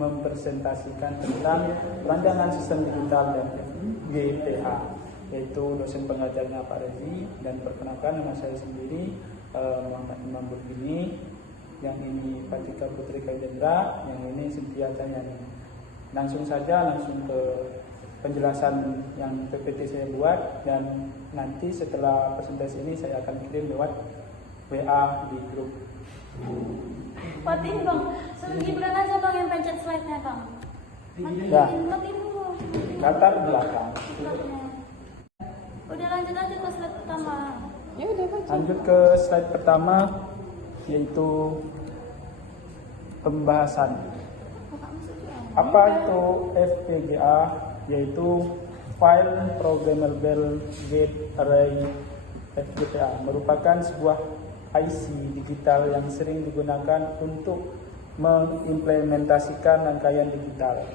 mempresentasikan tentang pandangan sistem digital dan GPA, yaitu dosen pengajarnya Pak Rezi. Dan perkenalkan nama saya sendiri Muhammad Imam Burkini, yang ini Fatika Putri Kaidendra, yang ini Cynthia Cayani. Langsung ke penjelasan yang PPT saya buat, dan nanti setelah presentasi ini saya akan kirim lewat WA di grup. Matiin Bang, suruh Gibran aja Bang yang pencet slide-nya Bang. Matiin dulu. Latar belakang. Udah lanjut aja ke slide pertama. Ya udah baca. Lanjut ke slide pertama, yaitu pembahasan. Apa itu FPGA? Yaitu File Programmable Gate Array. FPGA merupakan sebuah IC digital yang sering digunakan untuk mengimplementasikan rangkaian digital.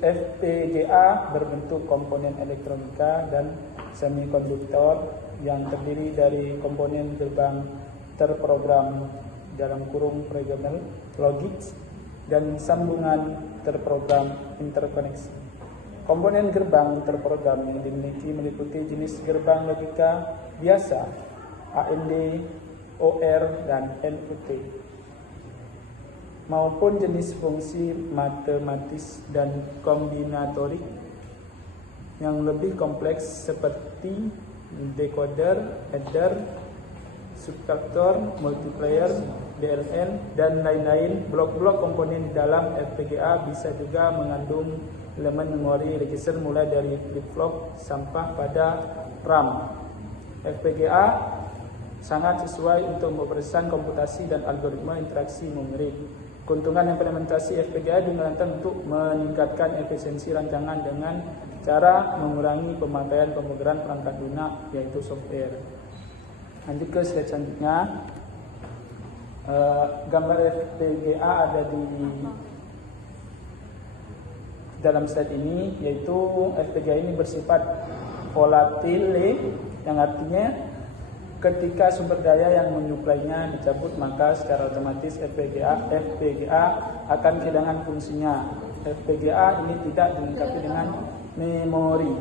FPGA berbentuk komponen elektronika dan semikonduktor yang terdiri dari komponen gerbang terprogram (programmable logic) dan sambungan terprogram interkoneksi. Komponen gerbang terprogram yang dimiliki meliputi jenis gerbang logika biasa, AND, OR, dan NUT, maupun jenis fungsi matematis dan kombinatorik yang lebih kompleks seperti decoder, adder, subtractor, multiplier, DLN, dan lain-lain. Blok-blok komponen di dalam FPGA bisa juga mengandung elemen memori register mulai dari flip-flop sampai pada RAM. FPGA sangat sesuai untuk mengoperasikan komputasi dan algoritma interaksi memori. Keuntungan implementasi FPGA digunakan untuk meningkatkan efisiensi rancangan dengan cara mengurangi pemakaian pemrograman perangkat lunak, yaitu software. Lanjut ke slide selanjutnya. Gambar FPGA ada di dalam slide ini, yaitu FPGA ini bersifat volatil, yang artinya ketika sumber daya yang menyuplainya dicabut, maka secara otomatis FPGA akan kehilangan fungsinya. FPGA ini tidak dilengkapi dengan memori.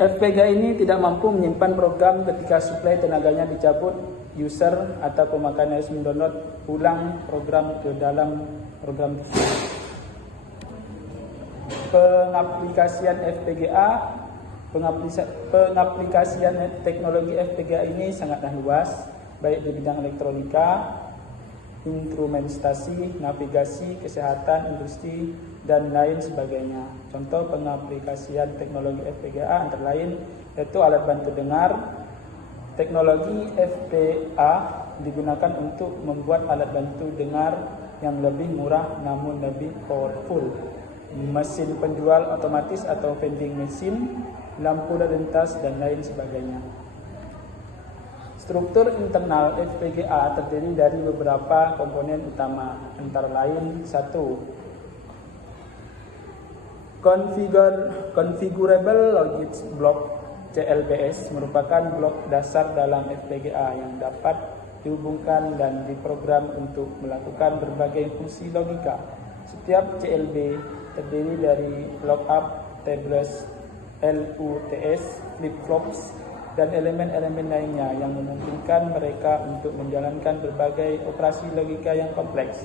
FPGA ini tidak mampu menyimpan program ketika suplai tenaganya dicabut. User atau pemakaian harus mendownload ulang program ke dalam program tersebut. Pengaplikasian teknologi FPGA ini sangatlah luas, baik di bidang elektronika, instrumentasi, navigasi, kesehatan, industri, dan lain sebagainya. Contoh pengaplikasian teknologi FPGA antara lain yaitu alat bantu dengar. Teknologi FPGA digunakan untuk membuat alat bantu dengar yang lebih murah namun lebih powerful. Mesin penjual otomatis atau vending machine, lampu lalu lintas, dan lain sebagainya. Struktur internal FPGA terdiri dari beberapa komponen utama, antara lain: 1. Configurable Logic Block CLBS merupakan blok dasar dalam FPGA yang dapat dihubungkan dan diprogram untuk melakukan berbagai fungsi logika. Setiap CLB terdiri dari lookup, tables, LUTS, flip-flops, dan elemen-elemen lainnya yang memungkinkan mereka untuk menjalankan berbagai operasi logika yang kompleks.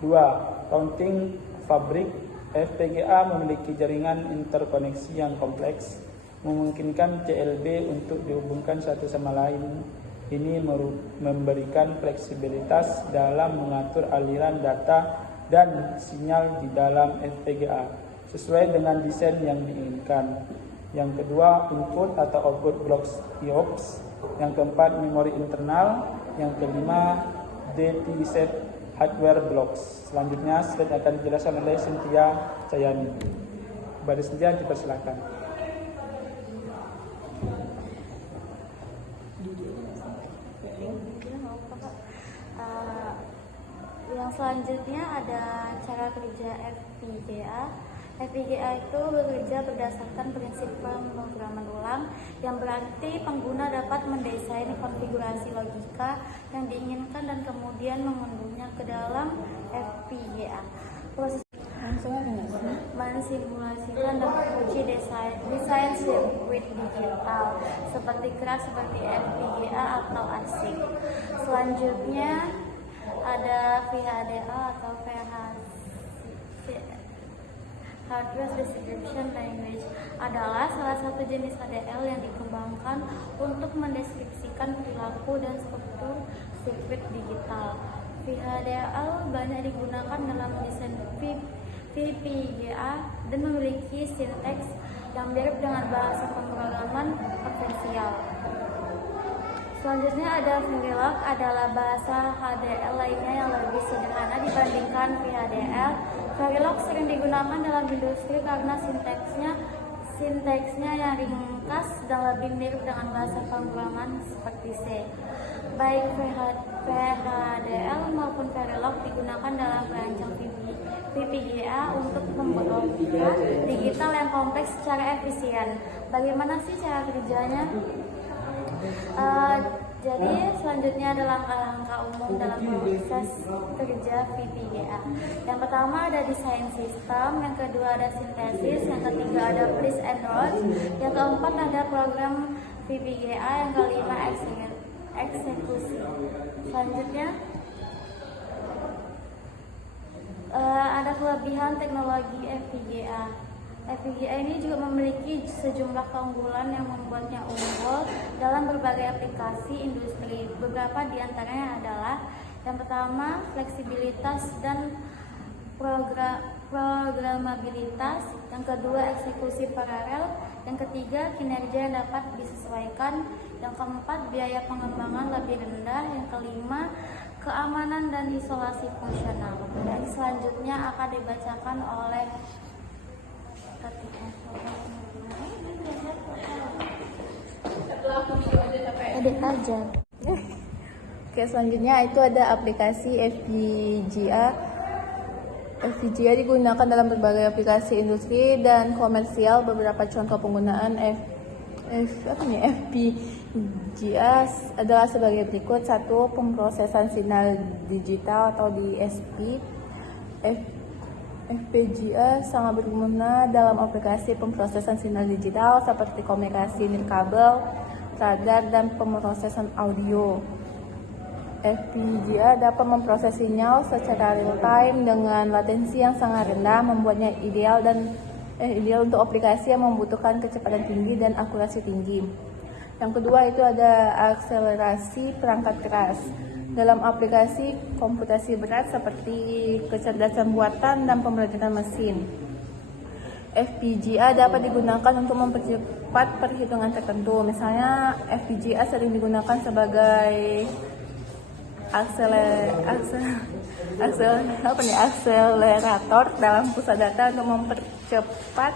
2. Counting Fabric. FPGA memiliki jaringan interkoneksi yang kompleks, memungkinkan CLB untuk dihubungkan satu sama lain. Ini memberikan fleksibilitas dalam mengatur aliran data dan sinyal di dalam FPGA sesuai dengan desain yang diinginkan. Yang kedua, input atau output blocks IOPS. Yang keempat, memori internal. Yang kelima, DT set hardware blocks. Selanjutnya slide akan dijelaskan oleh Cynthia Cayani. Kepada Cynthia, dipersilakan. Yang selanjutnya ada cara kerja FPGA. FPGA itu bekerja berdasarkan prinsip pemrograman ulang, yang berarti pengguna dapat mendesain konfigurasi logika yang diinginkan dan kemudian mengunduhnya ke dalam FPGA. Proses mensimulasikan dan menguji desain sirkuit digital seperti keras seperti FPGA atau ASIC. Selanjutnya ada VHDL atau Hardware Description Language adalah salah satu jenis HDL yang dikembangkan untuk mendeskripsikan perilaku dan struktur sirkuit digital. VHDL banyak digunakan dalam desain VPGA dan memiliki sinteks yang mirip dengan bahasa pemrograman konvensional. Selanjutnya ada Verilog, adalah bahasa HDL lainnya yang lebih sederhana dibandingkan VHDL. Verilog sering digunakan dalam industri karena sinteksnya yang ringkas dan lebih mirip dengan bahasa pemrograman seperti C. Baik VHDL maupun Verilog digunakan dalam perancang VPGA untuk membuat objek digital yang kompleks secara efisien. Bagaimana sih cara kerjanya? Jadi selanjutnya adalah langkah-langkah umum dalam proses kerja VPGA. Yang pertama ada desain sistem, yang kedua ada sintesis, yang ketiga ada place and route, yang keempat ada program VPGA, yang kelima eksekusi. Selanjutnya ada kelebihan teknologi FPGA. FPGA ini juga memiliki sejumlah keunggulan yang membuatnya unggul dalam berbagai aplikasi industri. Beberapa di antaranya adalah yang pertama, fleksibilitas dan programabilitas, yang kedua, eksekusi paralel, yang ketiga, kinerja yang dapat disesuaikan, yang keempat, biaya pengembangan lebih rendah, yang kelima, keamanan dan isolasi fungsional. Dan selanjutnya akan dibacakan oleh edit aja. Oke, selanjutnya itu ada aplikasi FPGA. FPGA digunakan dalam berbagai aplikasi industri dan komersial. Beberapa contoh penggunaan FPGA adalah sebagai berikut. 1. Pemrosesan sinyal digital atau DSP. FPGA sangat berguna dalam aplikasi pemrosesan sinyal digital seperti komunikasi nirkabel, radar, dan pemrosesan audio. FPGA dapat memproses sinyal secara real time dengan latensi yang sangat rendah, membuatnya ideal untuk aplikasi yang membutuhkan kecepatan tinggi dan akurasi tinggi. Yang kedua itu ada akselerasi perangkat keras. Dalam aplikasi komputasi berat seperti kecerdasan buatan dan pembelajaran mesin, FPGA dapat digunakan untuk mempercepat perhitungan tertentu. Misalnya, FPGA sering digunakan sebagai akselerator dalam pusat data untuk mempercepat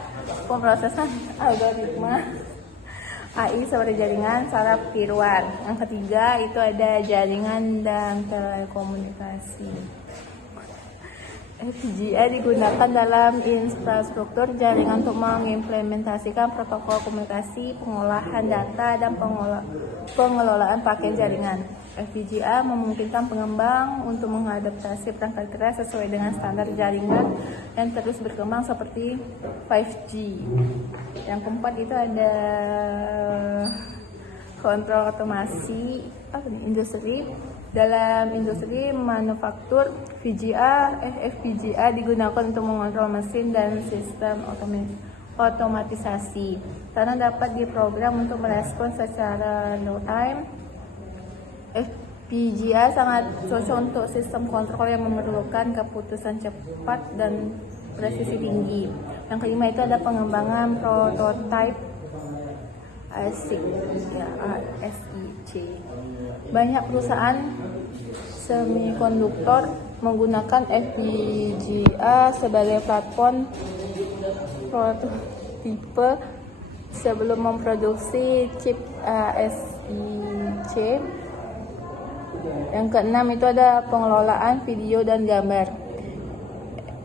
pemrosesan algoritma AI seperti jaringan, saraf, tiruan. Yang ketiga itu ada jaringan dan telekomunikasi. FPGA digunakan dalam infrastruktur jaringan untuk mengimplementasikan protokol komunikasi, pengolahan data, dan pengelolaan paket jaringan. FPGA memungkinkan pengembang untuk mengadaptasi perangkat keras sesuai dengan standar jaringan yang terus berkembang seperti 5G. Yang keempat itu ada kontrol otomasi industri. Dalam industri manufaktur, FPGA digunakan untuk mengontrol mesin dan sistem otomatisasi karena dapat diprogram untuk merespons secara real time. FPGA sangat cocok untuk sistem kontrol yang memerlukan keputusan cepat dan presisi tinggi. Yang kelima itu ada pengembangan prototipe ASIC. Banyak perusahaan semikonduktor menggunakan FPGA sebagai platform prototipe sebelum memproduksi chip ASIC. Yang keenam itu ada pengelolaan video dan gambar.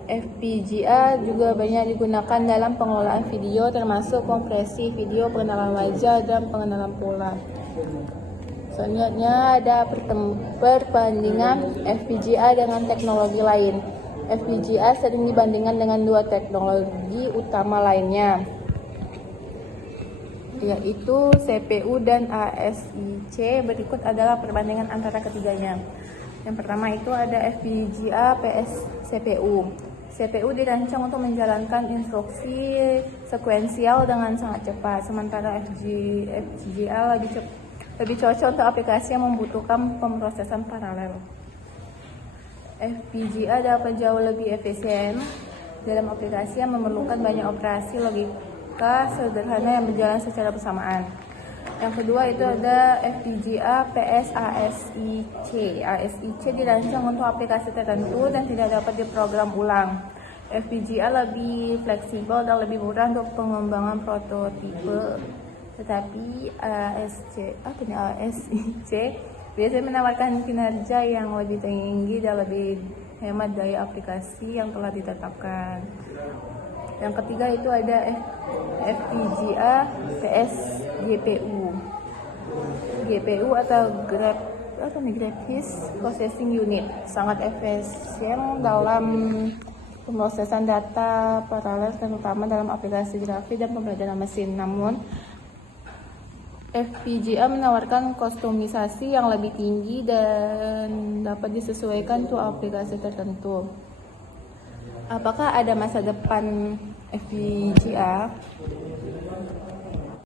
FPGA juga banyak digunakan dalam pengelolaan video termasuk kompresi video, pengenalan wajah, dan pengenalan pola. Selanjutnya ada perbandingan FPGA dengan teknologi lain. FPGA sering dibandingkan dengan dua teknologi utama lainnya, yaitu CPU dan ASIC. Berikut adalah perbandingan antara ketiganya. Yang pertama itu ada FPGA PS CPU. CPU dirancang untuk menjalankan instruksi sekuensial dengan sangat cepat, sementara FPGA lebih cocok untuk aplikasi yang membutuhkan pemrosesan paralel. FPGA dapat jauh lebih efisien dalam aplikasi yang memerlukan banyak operasi logika sederhana yang berjalan secara bersamaan. Yang kedua itu ada FPGA PS ASIC. ASIC dirancang untuk aplikasi tertentu dan tidak dapat diprogram ulang. FPGA lebih fleksibel dan lebih mudah untuk pengembangan prototipe. Tetapi ASIC biasanya menawarkan kinerja yang lebih tinggi dan lebih hemat daya aplikasi yang telah ditetapkan. Yang ketiga itu ada FPGA PS GPU. GPU atau Graphics Processing Unit sangat efisien dalam pemrosesan data paralel, terutama dalam aplikasi grafik dan pembelajaran mesin. Namun FPGA menawarkan kustomisasi yang lebih tinggi dan dapat disesuaikan untuk aplikasi tertentu. Apakah ada masa depan FPGA?